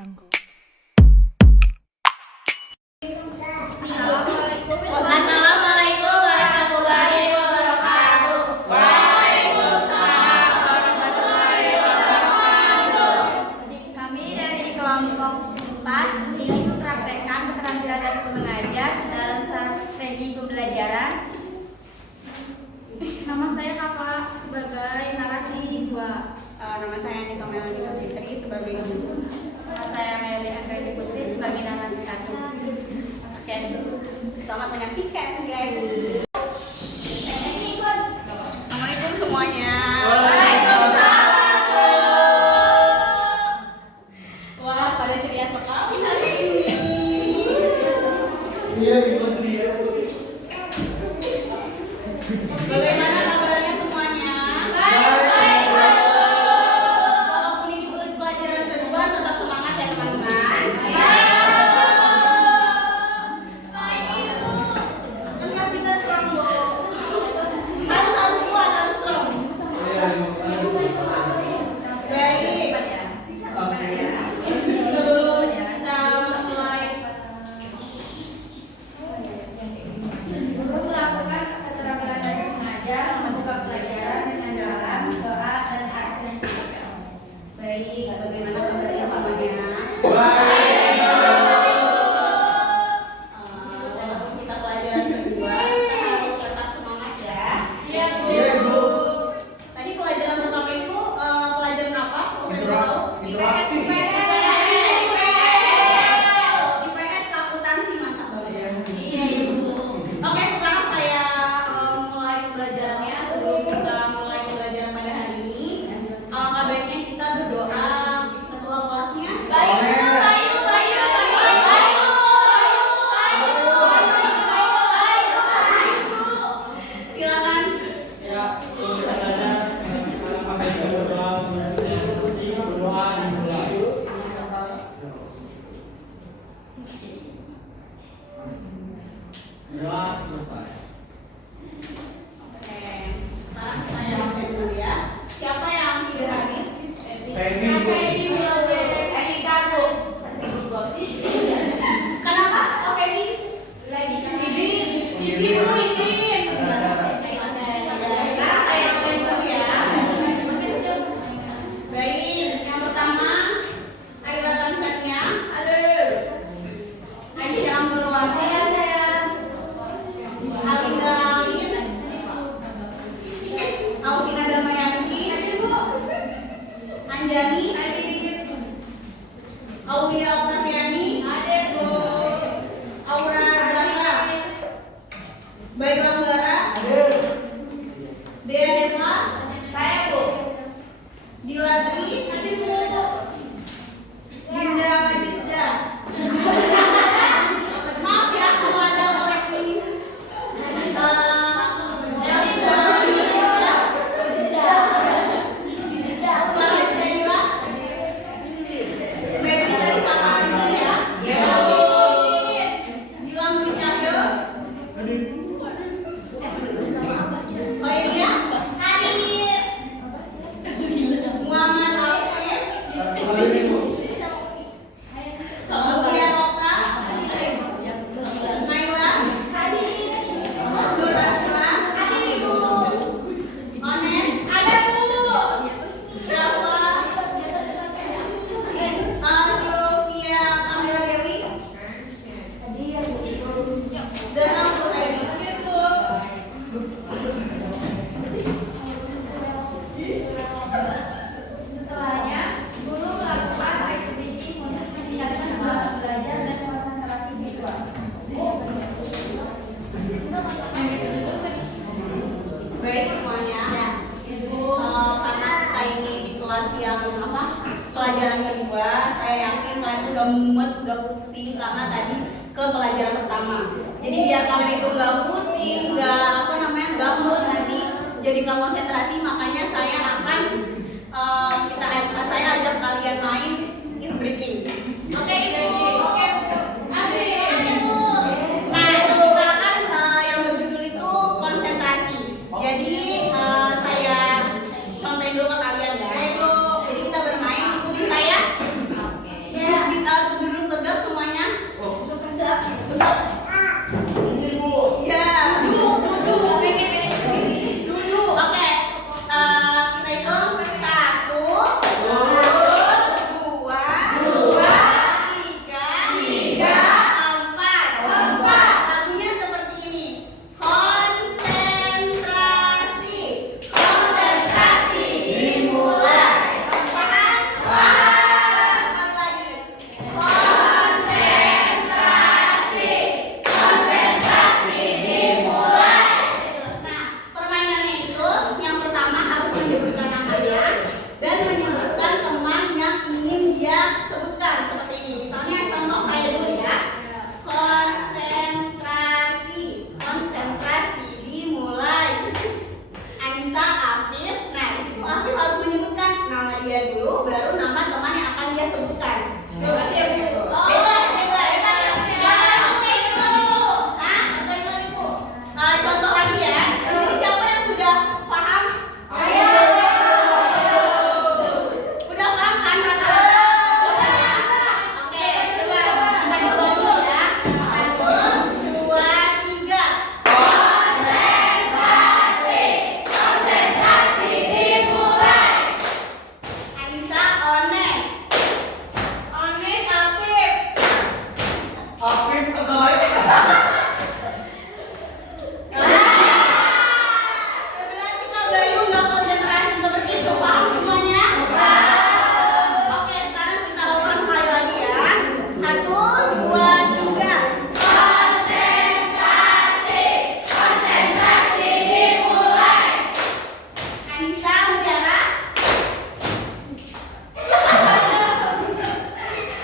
Jungle. Assalamualaikum warahmatullahi wabarakatuh. Waalaikumsalam warahmatullahi wabarakatuh. Kami dari kelompok 4 ingin mempraktekkan keterampilan dasar mengajar dalam strategi pembelajaran. Nama saya Kakak sebagai narasi 2. Nama saya Anissa Melani Fitri sebagai guru. Nama saya Meli Andrea Putri sebagai narasi 1. Oke, selamat menyaksikan guys. Assalamualaikum semuanya. Waalaikumsalam. Wah, pada ceria sekali hari ini. Iya, gimana dia? Bagaimana kabarnya semuanya? Walaupun ini pelajaran kedua, tetap semangat ya teman-teman. Kita strong loh. Harus kuat, harus strong. Baik. Sebelum kita mulai, Guru melakukan keterampilan dasar mengajar membuka pelajaran dengan dalam doa dan aksi yang siap. baik. Bagaimana kabarnya semuanya? Walaupun kita pelajaran kedua, kita harus tetap semangat ya. Tadi pelajaran pertama itu pelajaran apa? Mau saya tahu? Interaksi. IPS akuntansi, mantap banget. Oke, sekarang saya mulai pembelajarannya. Sebelum kita mulai pembelajaran pada hari ini, alangkah baiknya kita berdoa. Ketua kelasnya. Silakan. Ya, berdoa dimulai. Berdoa selesai. Oke, sekarang saya absen dulu ya. Siapa yang tidak hadir? Femi. Evita, Bu. Kenapa? Oke, Bi. Izin dulu, izin. Sekarang saya absen dulu ya. Baik, yang pertama Aila Tanzania. Aisyah Ambarwati. Alinda Amin. Alvina Damayanti. Anjani. Aulia Oktaviani. Aura Zahra. Baik Banggara. Dea Desa. Saya, Bu. Dilatri. Dinda Majidda. Maaf ya kalau ada koreksi ini. Clara Sheila. Febri dari Saka itu ya. Gilang Dwi Cahyo. Oh iya? Hadir. Muhammad Rafiq. Sofia Roka. Naila. Nur Asra. Ones. Syafa. Sylvia Kamila Dewi. Zahra Suhaimi. Setelahnya, guru melakukan activity untuk meningkatkan semangat belajar dan konsentrasi siswa. Baik semuanya. Karena kita ini di kelas yang pelajaran kedua, saya yakin kalian udah mumet, udah pusing karena tadi ke pelajaran pertama. Jadi biar kalian itu nggak pusing, nggak mood nanti jadi nggak konsentrasi, makanya saya akan saya ajak kalian main is breaking. Oke. Nah, kita akan yang berjudul itu konsentrasi. Jadi saya contohin dulu ke kalian ya. Jadi kita bermain, ikuti saya. Anissa, Mutiara.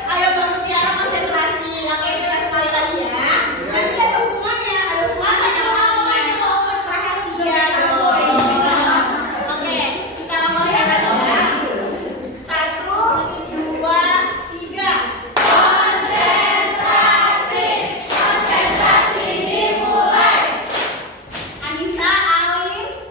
Ayo Mbak Mutiara konsentrasi. Oke, kita sekali lagi ya. Nanti ada hukumannya, ada hukumannya. Rahasia dong. Oke, kita lakukan lagi ya. 1, 2, 3. Konsentrasi dimulai. Anissa, Alin,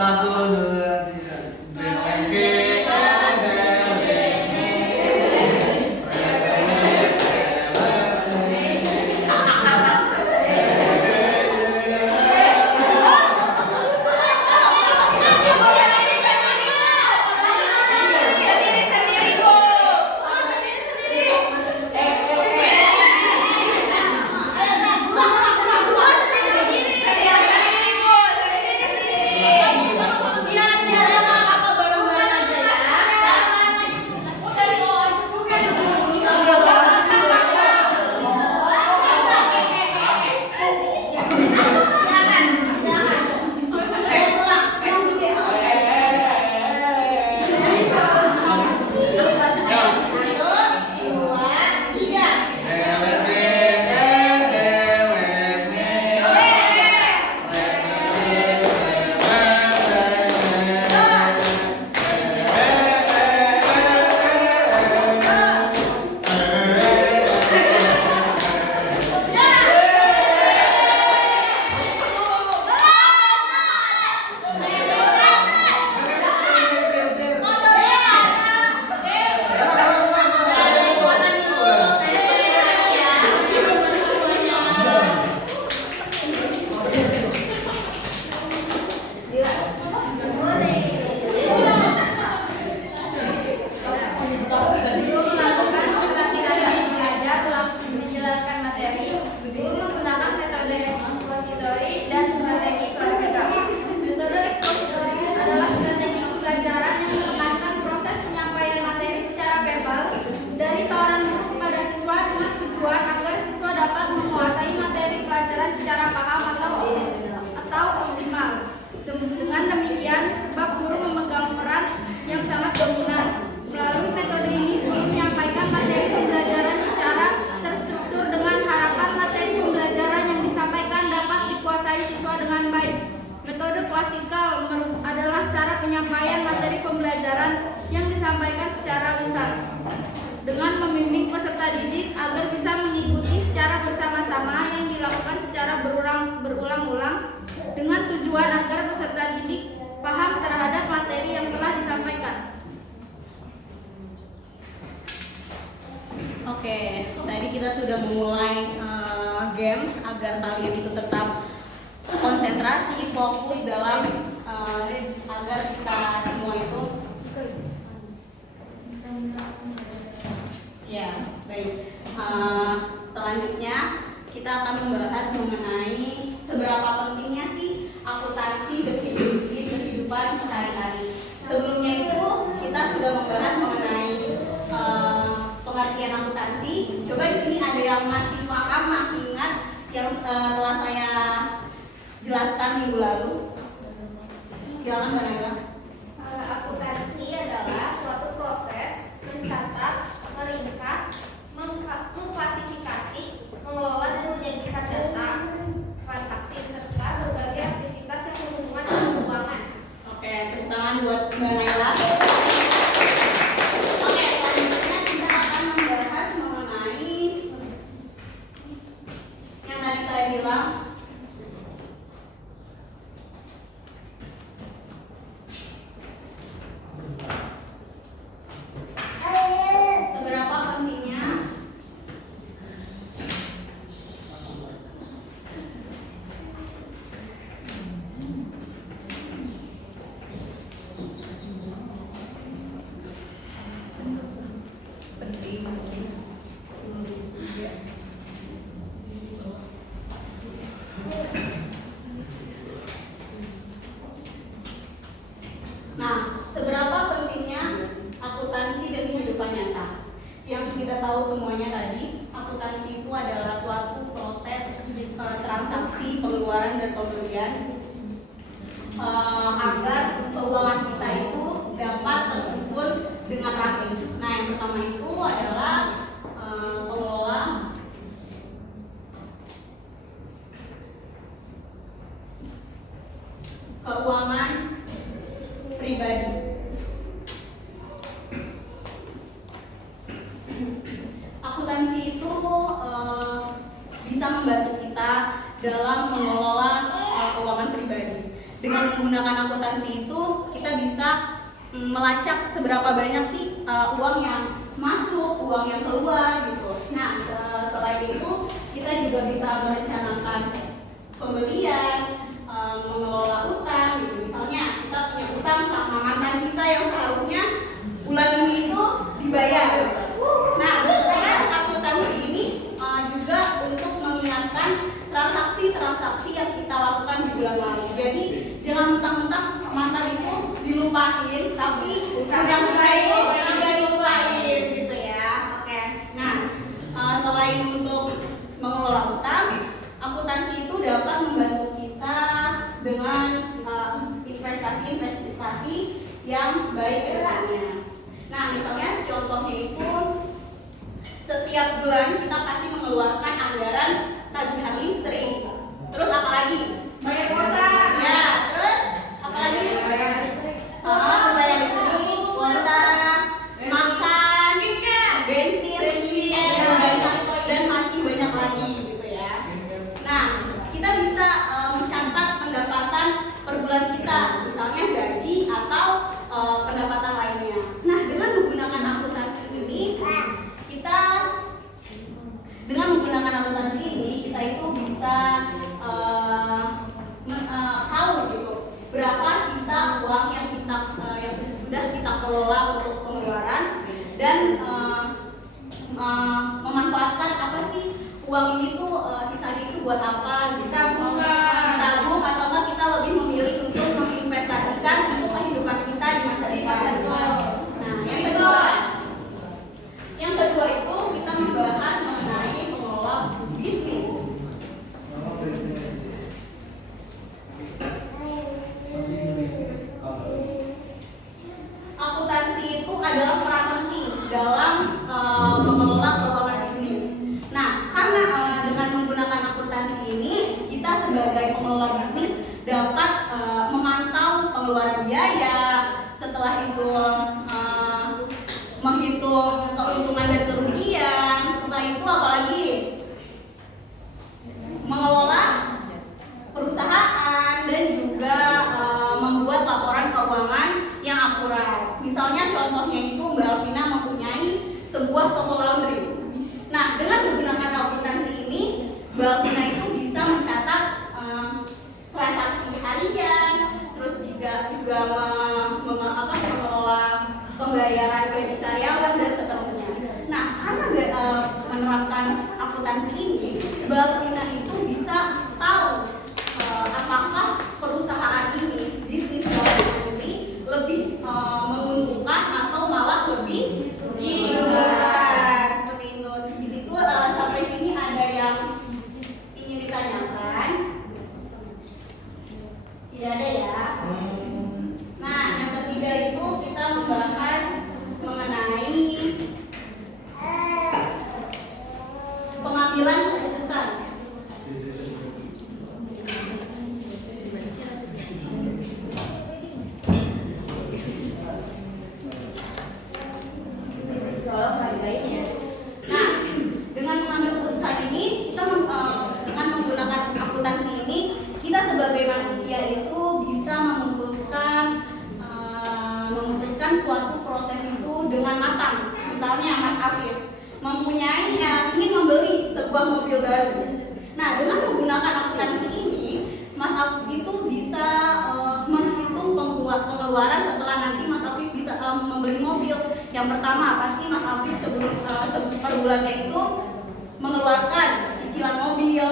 1, 2, 3. penyampaian materi pembelajaran yang disampaikan secara lisan dengan membimbing peserta didik agar bisa mengikuti secara bersama-sama yang dilakukan secara berulang-ulang dengan tujuan agar peserta didik paham terhadap materi yang telah disampaikan. Oke, tadi kita sudah memulai games agar kalian itu tetap konsentrasi, fokus dalam agar kita semua itu ya baik. Selanjutnya kita akan membahas mengenai seberapa pentingnya sih akuntansi di kehidupan sehari-hari. Sebelumnya itu kita sudah membahas mengenai pengertian akuntansi. Coba di sini ada yang masih paham, masih ingat yang telah saya jelaskan minggu lalu? Silakan Mbak Naila. Akuntansi adalah suatu proses mencatat, meringkas, mengklasifikasi, mengelola dan menyajikan data, transaksi serta berbagai aktivitas yang berhubungan dengan keuangan. Oke, tepuk tangan buat Mbak Naila. Oke, selanjutnya kita akan membahas mengenai yang tadi saya bilang. Seberapa pentingnya Nah, seberapa pentingnya akuntansi dan kehidupan nyata? Yang kita tahu semuanya tadi, akuntansi itu adalah suatu proses transaksi pengeluaran dan pembelian agar keuangan kita itu dapat tersusun dengan rapi. Nah, yang pertama itu adalah pengelola keuangan pribadi. Akuntansi itu bisa membantu kita dalam mengelola keuangan pribadi dengan menggunakan menggunakan akuntansi itu kita bisa melacak seberapa banyak sih uang yang masuk, uang yang keluar gitu. Nah, selain itu kita juga bisa merencanakan pembelian, mengelola utang gitu. Misalnya kita punya utang sama mantan kita yang seharusnya bulan ini itu dibayar. Nah, dengan akuntansi ini juga untuk mengingatkan transaksi-transaksi yang kita lakukan di bulan lalu. Jadi jangan mentang-mentang mantan itu dilupain, tapi utang kita itu tidak dilupain gitu ya. Oke. Nah, selain untuk mengelola utang, akuntansi itu dapat membantu kita dengan investasi-investasi yang baik ke depannya. Nah, misalnya contohnya itu setiap bulan kita pasti mengeluarkan anggaran tagihan listrik. Terus apa lagi? Bayar kosan. Ya, terus apa lagi? Bayar listrik. Bayar listrik, kuota, makan, bensin, dan masih banyak lagi gitu ya. Nah, kita bisa mencatat pendapatan per bulan kita, misalnya gaji atau pendapatan lainnya. Nah, dengan menggunakan akuntansi ini, kita itu bisa tahu gitu berapa sisa uang yang sudah kita kelola untuk pengeluaran dan memanfaatkan apa sih uang ini tuh sisanya itu buat apa gitu. Ditabung atau enggak kita lebih memilih untuk menginvestasikan untuk kehidupan kita di masa depan. Nah, yang kedua itu kita membahas mengenai pengelola bisnis. Akuntansi itu adalah peran penting dalam mengelola keuangan bisnis. Nah, karena dengan menggunakan akuntansi ini, kita sebagai pengelola bisnis dapat memantau pengeluaran biaya, setelah itu menghitung keuntungan dan kerugian, setelah itu apalagi mengelola perusahaan dan juga membuat laporan keuangan yang akurat. Misalnya contohnya itu Mbak Alvina mempunyai sebuah toko laundry. Nah, dengan menggunakan akuntansi ini, Mbak Alvina itu bisa mencatat transaksi harian, terus juga mengelola pembayaran gaji karyawan dan seterusnya. Nah, karena menerapkan akuntansi ini, Mbak Alvina itu bisa tahu apakah perusahaan ini, bisnis ini lebih menguntungkan atau malah lebih merugikan. Seperti itu. Di situ sampai sini ada yang ingin ditanyakan? Tidak ada ya. Nah, yang ketiga itu kita membahas mengenai pengambilan keputusan. Nah, dengan mengambil keputusan ini, kita dengan menggunakan akuntansi ini, kita sebagai manusia itu bisa memutuskan suatu proses itu dengan matang. Misalnya Mas Afif ingin membeli sebuah mobil baru. Nah, dengan menggunakan akuntansi ini, Mas Afif itu bisa menghitung pengeluaran setelah nanti Mas Afif bisa membeli mobil. Yang pertama, pasti Mas Afif sebelum per bulannya itu mengeluarkan cicilan mobil,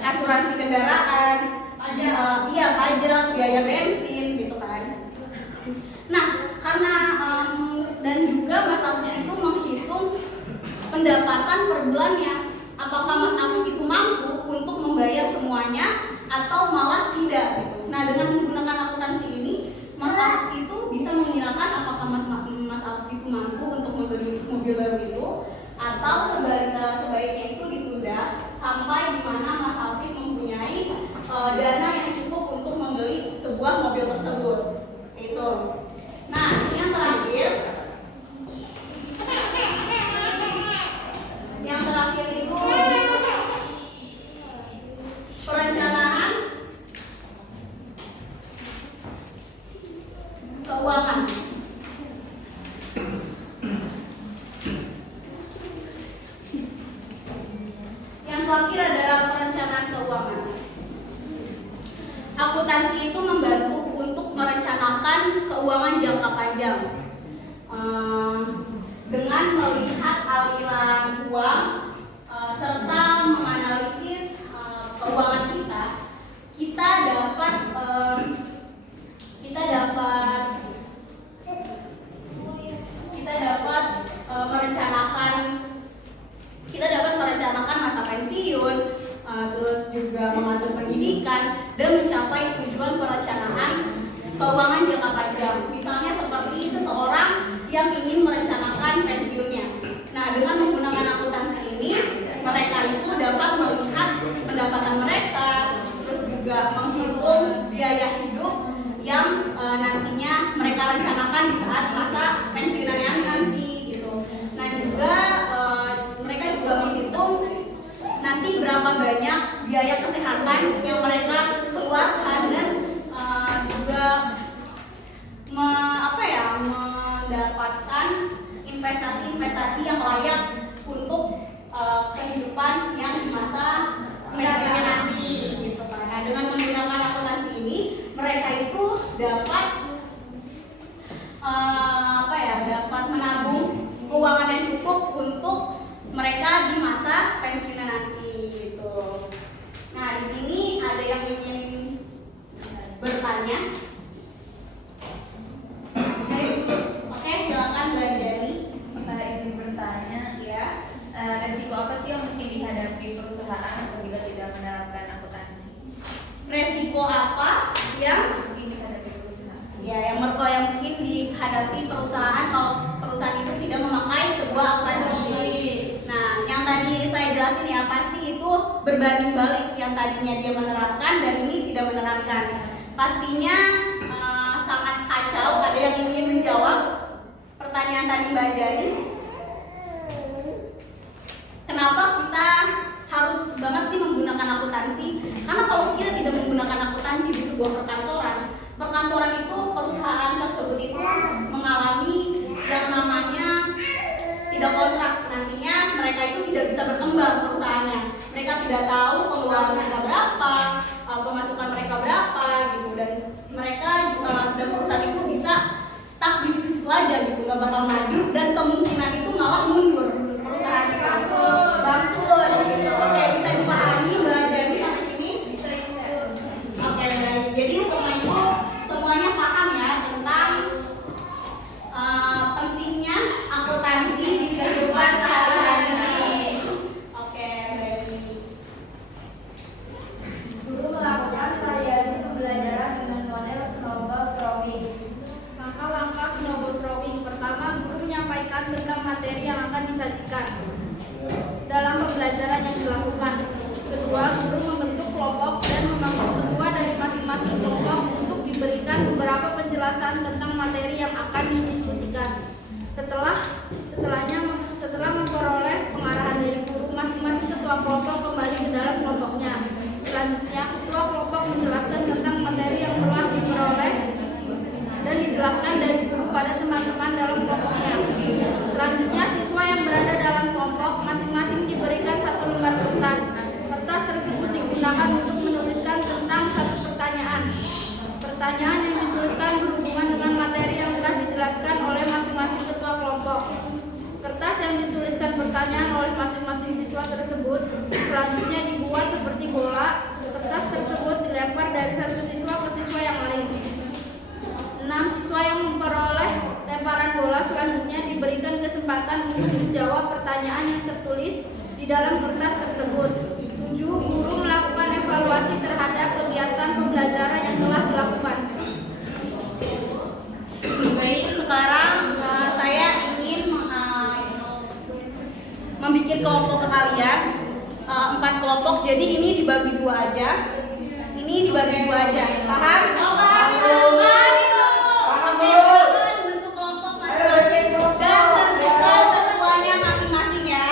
asuransi kendaraan, pajak, biaya bensin gitu kan. Nah, karena dan juga Mas Afif itu menghitung pendapatan per bulannya. Apakah Mas Afif itu mampu untuk membayar semuanya atau malah tidak gitu. Nah, dengan menggunakan akuntansi ini, Mas Afif itu bisa mengirakan apakah Mas Afif itu mampu untuk membeli mobil baru itu atau sebaiknya itu ditunda sampai di mana Mas Afif mempunyai dana yang cukup untuk membeli sebuah mobil tersebut. Itu. Nah, yang terakhir itu keuangan. Yang terakhir adalah perencanaan keuangan. Akuntansi itu membantu untuk merencanakan keuangan jangka panjang. Dengan melihat aliran uang serta menganalisis keuangan kita dapat merencanakan masa pensiun, terus juga mengatur pendidikan dan mencapai tujuan perencanaan keuangan jangka panjang. Misalnya seperti seseorang yang ingin merencanakan pensiunnya. Nah, dengan menggunakan akuntansi ini, mereka itu dapat melihat pendapatan mereka, terus juga menghitung biaya hidup yang nantinya mereka rencanakan di saat masa pensiunannya nanti gitu. Nah, juga mereka juga menghitung nanti berapa banyak biaya kesehatan yang mereka keluarkan dan juga mendapatkan investasi-investasi yang layak untuk kehidupan yang di masa pensiunnya nanti gitu kan. Nah, dengan menggunakan akuntansi ini mereka itu dapat dapat menabung keuangan yang cukup untuk mereka di masa pensiunnya nanti gitu. Nah, di sini ada yang ingin bertanya? Oke, silakan Mbak Jani. Izin bertanya, Ya. resiko apa sih yang mungkin dihadapi perusahaan apabila tidak menerapkan akuntansi? Resiko apa yang Mungkin dihadapi perusahaan. ya yang mungkin dihadapi perusahaan kalau perusahaan itu tidak memakai sebuah akuntansi. Nah, yang tadi saya jelasin ya, pasti itu berbanding balik, yang tadinya dia menerapkan dan ini tidak menerapkan. Pastinya sangat kacau. Ada yang ingin menjawab pertanyaan tadi Mbak Jani? Kenapa kita harus banget sih menggunakan akuntansi? Karena kalau kita tidak menggunakan akuntansi di sebuah perkantoran itu, perusahaan tersebut itu mengalami yang namanya tidak kontrak. Nantinya mereka itu tidak bisa berkembang perusahaannya. Mereka tidak tahu pengeluaran mereka berapa, pemasukan mereka berapa gitu, dan mereka dan perusahaan itu bisa stuck di situ-situ aja gitu, nggak bakal maju dan kemungkinan itu malah mundur perusahaan itu. Bantul gitu. Oke, bisa dipahami Mbak Jani sampai sini? Bisa Oke, baik. Jadi semuanya paham ya tentang pentingnya akuntansi di kehidupan sehari-hari. Oke, baik. Guru melakukan variasi pembelajaran dengan model snowball drawing. Langkah-langkah snowball drawing. Pertama, guru menyampaikan tentang materi yang akan disajikan dalam pembelajaran yang dilakukan. Kedua, guru membentuk kelompok dan memanggil ketua dari masing-masing kelompok untuk diberikan beberapa penjelasan tentang materi yang akan didiskusikan. Setelah memperoleh pengarahan dari guru, masing-masing ketua kelompok kembali ke dalam kelompoknya. Selanjutnya, ketua kelompok menjelaskan tentang materi yang telah diperoleh dan dijelaskan dari guru pada teman-teman dalam kelompoknya. Selanjutnya, siswa yang berada dalam kelompok masing-masing diberikan satu lembar kertas. Kertas tersebut digunakan untuk menuliskan tentang satu pertanyaan. Pertanyaan yang dituliskan berhubungan dengan materi yang telah dijelaskan oleh masing-masing ketua kelompok. Kertas yang dituliskan pertanyaan oleh masing-masing siswa tersebut selanjutnya dibuat seperti bola. Kertas tersebut dilempar dari satu siswa ke siswa yang lain. 6 siswa yang memperoleh lemparan bola selanjutnya diberikan kesempatan untuk menjawab pertanyaan yang tertulis di dalam kertas tersebut. 7 guru melakukan evaluasi terhadap kegiatan pembelajaran yang telah dilakukan. Baik, sekarang saya ingin membuat kelompok ke kalian 4 kelompok. Jadi ini dibagi 2 aja. Ini dibagi 2 aja. Paham? Bentuk kelompok masing-masing dan tentukan ketuanya masing-masing ya.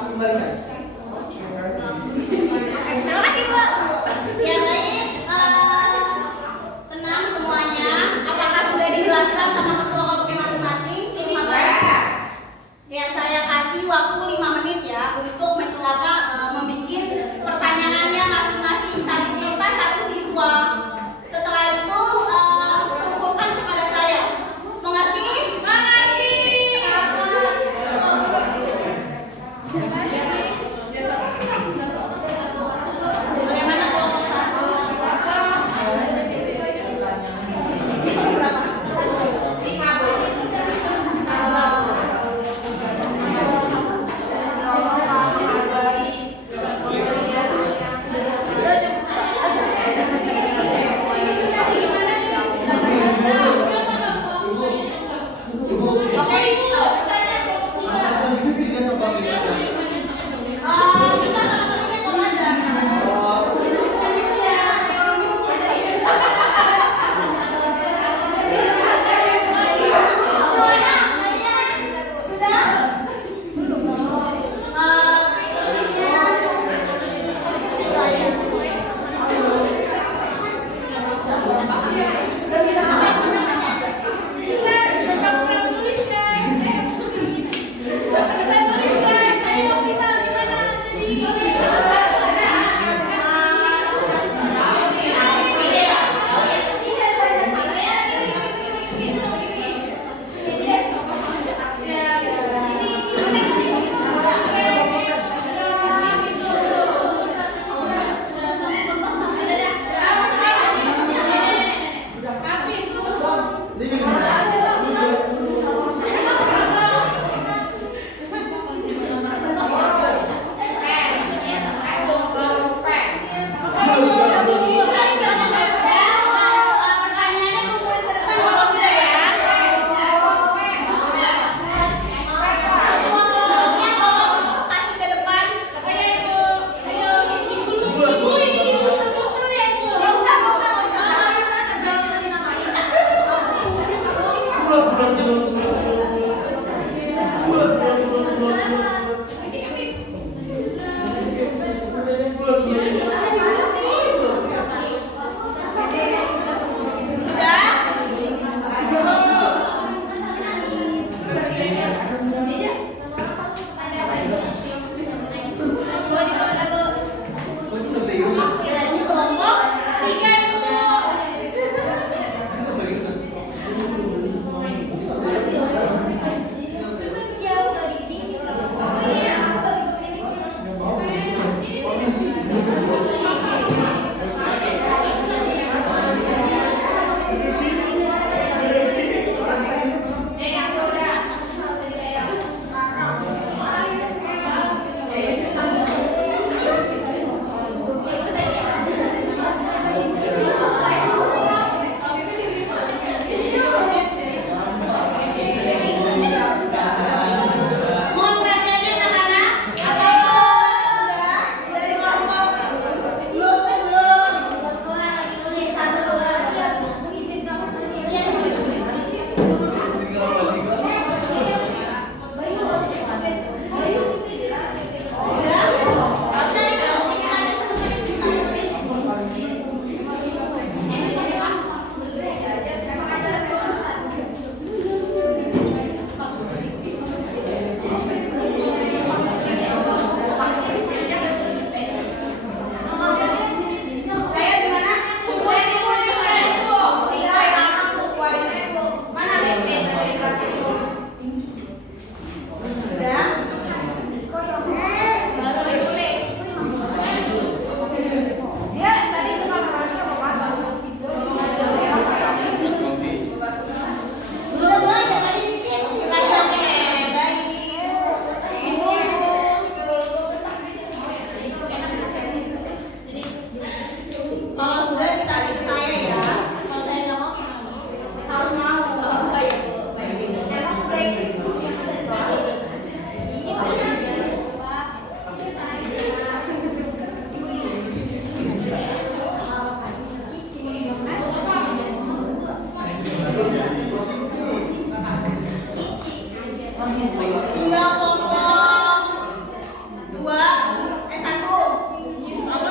Aku kembalikan. Terima kasih Bu. Ya baik, tenang semuanya. Apakah sudah dijelaskan sama ketua kelompoknya masing-masing? Sudah. Ya saya kasih waktu 5 menit ya untuk membuat pertanyaannya masing-masing satu kertas satu siswa. Setelah itu kumpulkan kepada saya. Mengerti? Mengerti. Bagaimana kelompok satu?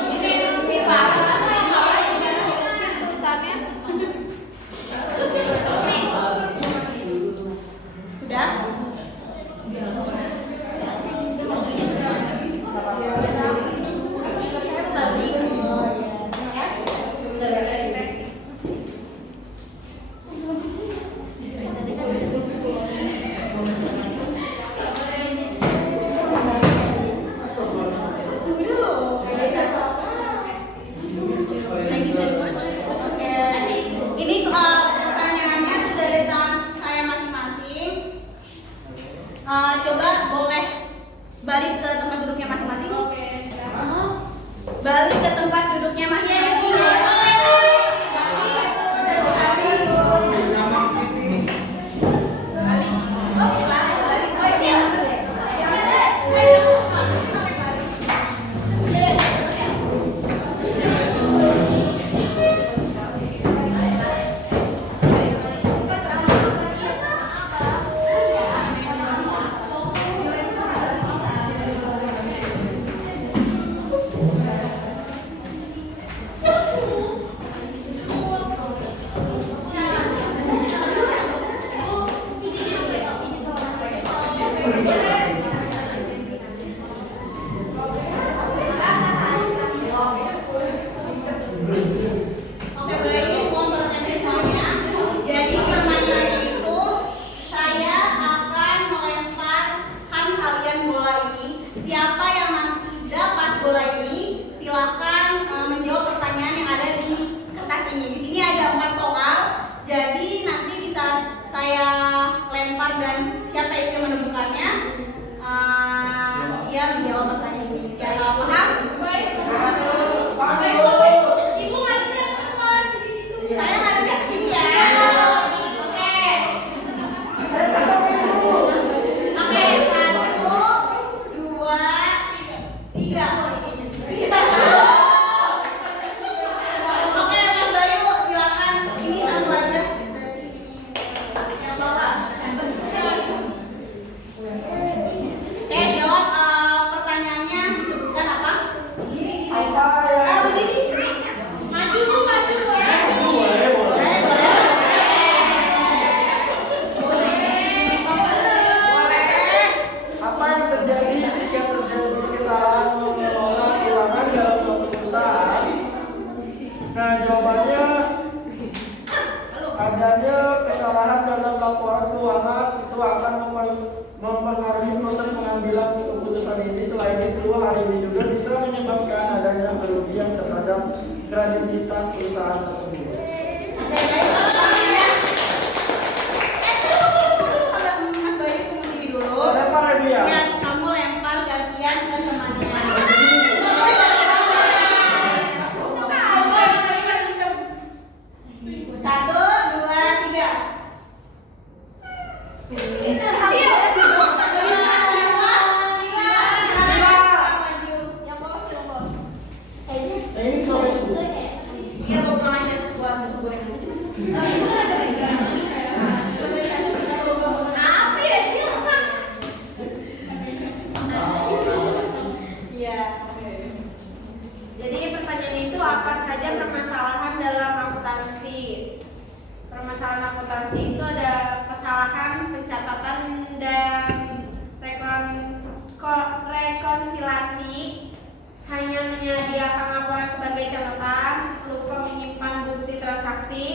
Ini si Pak. Tulisannya. Sudah? Ini pertanyaannya sudah dari tangan saya masing-masing. Coba boleh balik ke tempat duduknya masing-masing. Balik ke tempat duduknya masing-masing. Oke, baik, mohon perhatian semuanya. Jadi permainannya itu saya akan melemparkan kalian bola ini. Siapa yang nanti dapat bola ini, silahkan menjawab pertanyaan yang ada di kertas ini. Di sini ada 4 soal. Jadi nanti bisa saya lempar dan siapa yang menemukannya, dia menjawab pertanyaan ini. Siapa paham? Saya nggak ada di sini ya. Oke. Oke, 1, 2, 3. Oke, Mas Bayu, silakan. Ini satu aja. Yang bawah. Jawab pertanyaannya, disebutkan apa? Apa yang terjadi jika terjadi kesalahan mengelola keuangan dalam suatu perusahaan? Nah, jawabannya adanya kesalahan dalam laporan keuangan itu akan mempengaruhi proses pengambilan keputusan ini. Selain itu, hal ini juga bisa menyebabkan adanya kerugian terhadap kredibilitas perusahaan tersebut. Ya, kamu lempar gantian ke temannya. 1, 2, 3. Yang bawah sih, yang bawah. Ini sampai itu. Iya, buang aja buat goreng. Apa ya sih? Iya. Jadi pertanyaan itu apa saja permasalahan dalam akuntansi? Permasalahan akuntansi itu ada kesalahan pencatatan dan rekonsilasi, hanya menyediakan laporan sebagai catatan, lupa menyimpan bukti transaksi,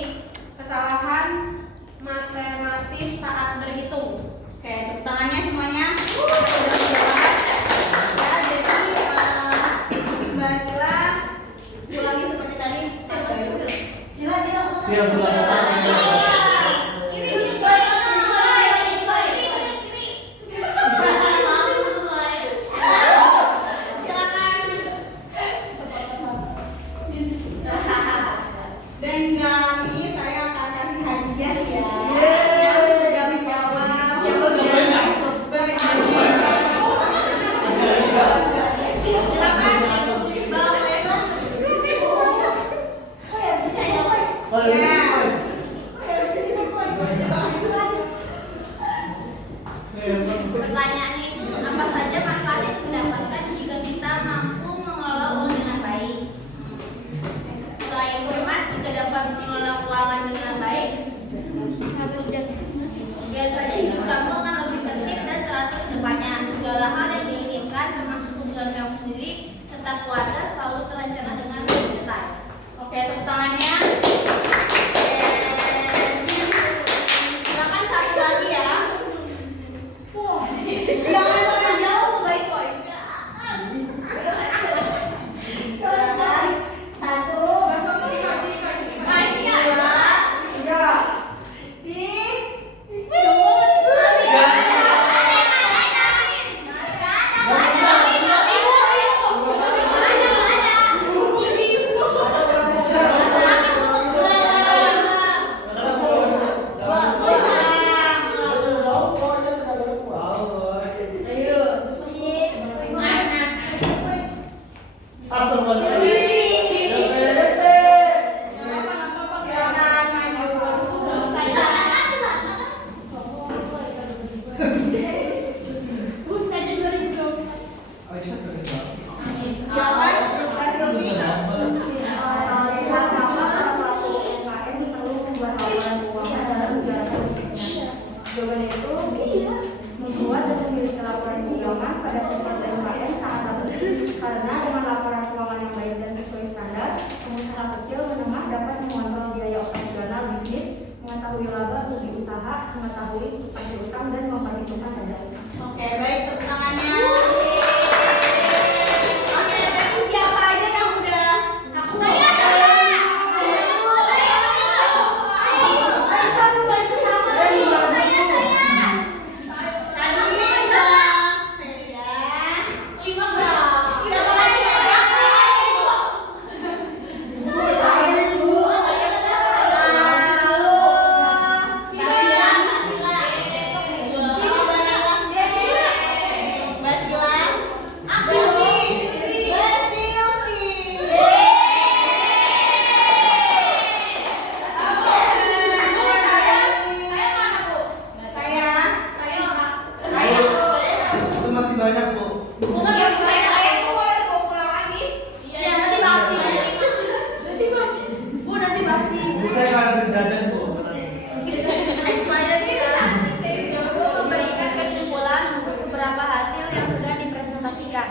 kesalahan matematis saat berhitung. Oke, tepuk tangannya semuanya. Sudah menjawab. Ya, jadi Mbak Nila ulangi seperti tadi. Sila. Siap, silakan. Ini sih, Boy. Dan kali ini saya akan kasih hadiah ya. Yang sudah menjawab. Yang sudah silakan. Bang Leno. Oh ya, bisa ya. Oh, Ya. kita keluarga selalu terencana dengan detail. Oke, tepuk tangannya. Silakan satu lagi ya. Jangan terlalu jauh, baik kok. Silakan. Satu. Jawabannya itu membuat dan memiliki laporan keuangan pada sektor UMKM sangat penting karena dengan laporan keuangan yang baik dan sesuai standar, pengusaha kecil menengah dapat mengontrol biaya operasional bisnis, mengetahui laba rugi usaha, mengetahui hasil utang dan memperhitungkan dana. Oke, baik, tepuk tangannya. Oke, berarti siapa aja yang udah? Itu masih banyak, Bu. Bu, saya kangen dadan, Bu. Memberikan kesimpulan untuk beberapa hasil yang sudah dipresentasikan.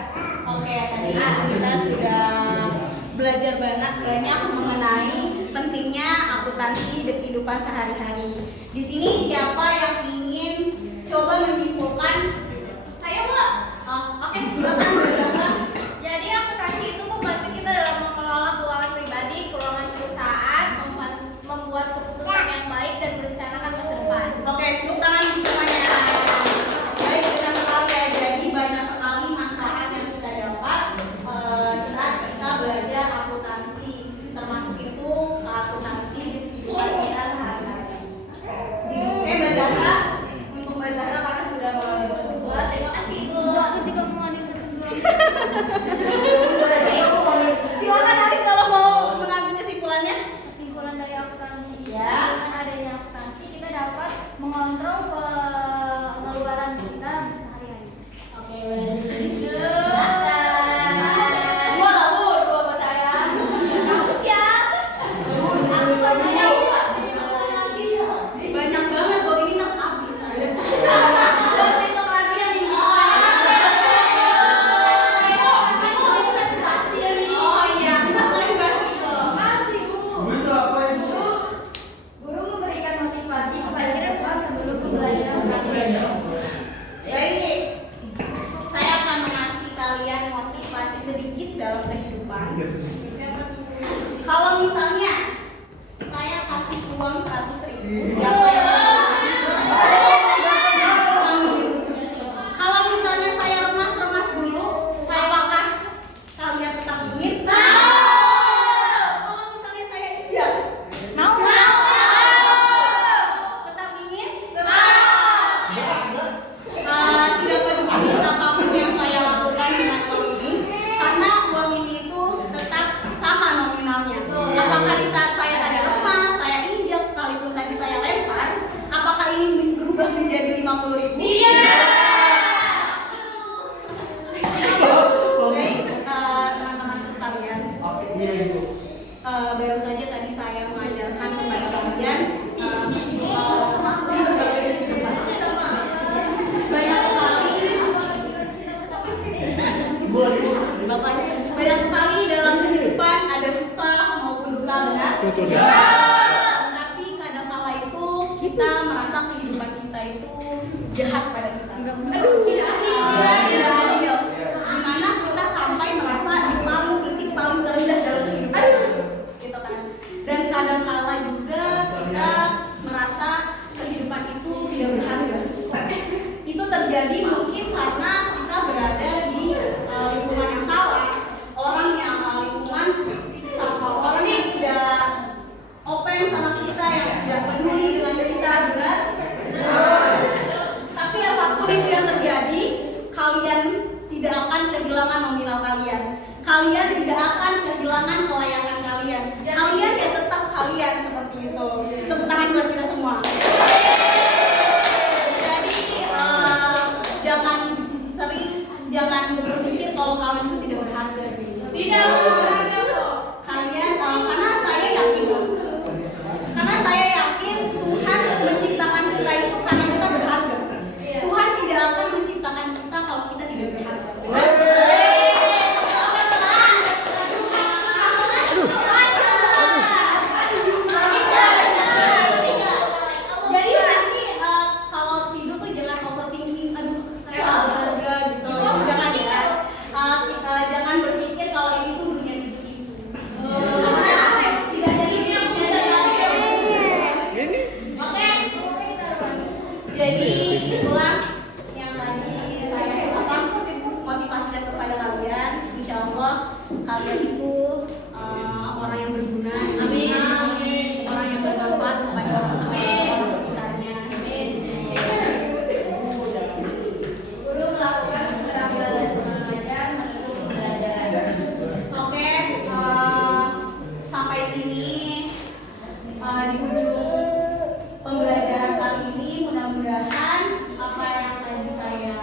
Oke, tadi kita sudah belajar banyak mengenai pentingnya akuntansi di kehidupan sehari-hari. Di sini siapa yang ingin coba menyimpulkan? Saya, Bu. Oh, oke, silakan. Jadi akuntansi itu membantu kita dalam mengelola keuangan pribadi, keuangan perusahaan, membuat keputusan yang baik dan merencanakan masa depan. Oke, tepuk tangan semuanya. Baik, benar sekali ya. Jadi banyak sekali manfaat yang kita dapat saat kita belajar akuntansi. Termasuk itu akuntansi di kehidupan kita sehari-hari. Oke, Mbak Zahra. Untuk Mbak Zahra karena sudah mengambil kesimpulan. Terima kasih, Bu. Aku juga mau ambil kesimpulan. Silakan Aris kalau mau mengambil kesimpulannya. Kesimpulan dari akuntansi. Ya. Dengan adanya akuntansi kita dapat mengontrol pengeluaran kita sehari-hari. Oke, silakan. Dua lah, Bu. Dua buat saya. Kamu siapa? Aku baru siapa? Terima kasih. Banyak banget, Bu. Ini nak habis. Besok lagi yang ini. Oh iya, enggak lagi basi kok. Masih, Bu. Bu, itu apa itu? Guru memberikan motivasi kepada siswa sebelum pembelajaran berakhir. Baik, saya akan mengasih kalian motivasi sedikit dalam kehidupan. Kalau misalnya saya kasih uang 100.000, siapa yang kalau misalnya saya remas-remas dulu, apakah kalian tetap ingin? Kalau misalnya saya iya, mau? Tetap ingin? Tidak peduli apapun yang saya lakukan dengan uang ini, karena uang ini itu tetap sama nominalnya. Apakah di saat saya tadi remas, saya injak, sekalipun tadi saya lempar, apakah ini berubah menjadi 50.000? Iya. Baik, teman-temanku sekalian. Oke, iya, Bu. Baru saja tadi saya mengajarkan kepada kalian banyak sekali banyak sekali dalam kehidupan ada suka maupun duka, benar? Tapi kadang-kala itu kita merasa kehidupan kita itu jahat pada kita. Tidak adil. Dimana kita sampai merasa di titik paling terendah dalam kehidupan kita kan. Dan kadang-kala juga kita merasa kehidupan itu tidak berharga. Itu terjadi mungkin karena kita berada di lingkungan yang salah, orang yang tidak open sama kita, yang tidak peduli dengan kita, benar? Tapi apapun itu yang terjadi, kalian tidak akan kehilangan nominal kalian. Kalian tidak akan kehilangan kelayakan kalian. Kalian ya tetap kalian seperti itu. Tepuk tangan buat kita semua. Jangan berpikir kalau kalian itu tidak berharga. Tidak berharga kok. Kalian karena saya yakin Tuhan menciptakan kita itu karena kita berharga. Tuhan tidak akan menciptakan kita kalau kita tidak berharga. Jadi nanti kalau tidur tuh jangan overthinking, aduh saya berharga gitu. Jangan ya. Jangan berpikir kalau ini tuh dunia itu. Tidak ada ini yang jadi itulah yang tadi saya motivasikan kepada kalian. Insya Allah kalian itu orang yang berguna. Amin. Orang yang bermanfaat kepada orang sekitarnya. Amin. Guru melakukan keterampilan dan mengajar menuju pembelajaran. Oke, sampai sini di ujung pembelajaran kali ini mudah-mudahan apa yang tadi saya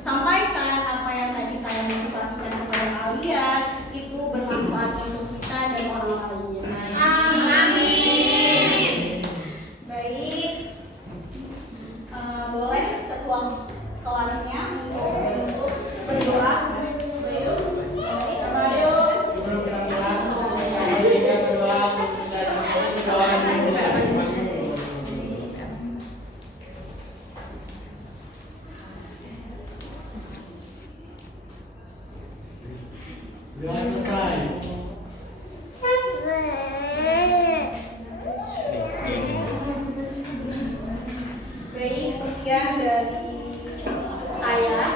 sampaikan, apa yang tadi saya motivasikan kepada kalian itu bermanfaat untuk kita dan orang lain. Amin. Baik, boleh ketua kelasnya untuk berdoa. Sebelum kita pulang, kita berdoa doa Doa selesai. Baik, sekian dari saya.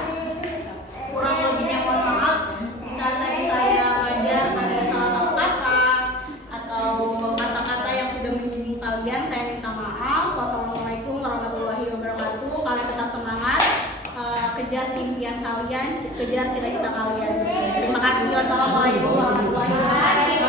Kurang lebihnya mohon maaf. Bisa tadi saya belajar ada salah satu kata atau kata-kata yang sudah menyinggung kalian, saya minta maaf. Wassalamualaikum warahmatullahi wabarakatuh. Kalian tetap semangat, kejar impian kalian, kejar cita-cita kalian. Terima kasih. Wassalamualaikum warahmatullahi wabarakatuh.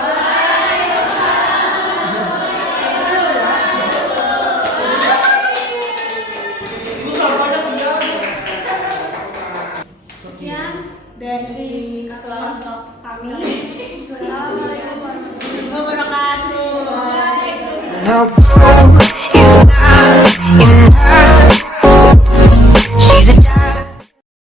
Sekian dari kelompok kami. Assalamualaikum warahmatullahi wabarakatuh.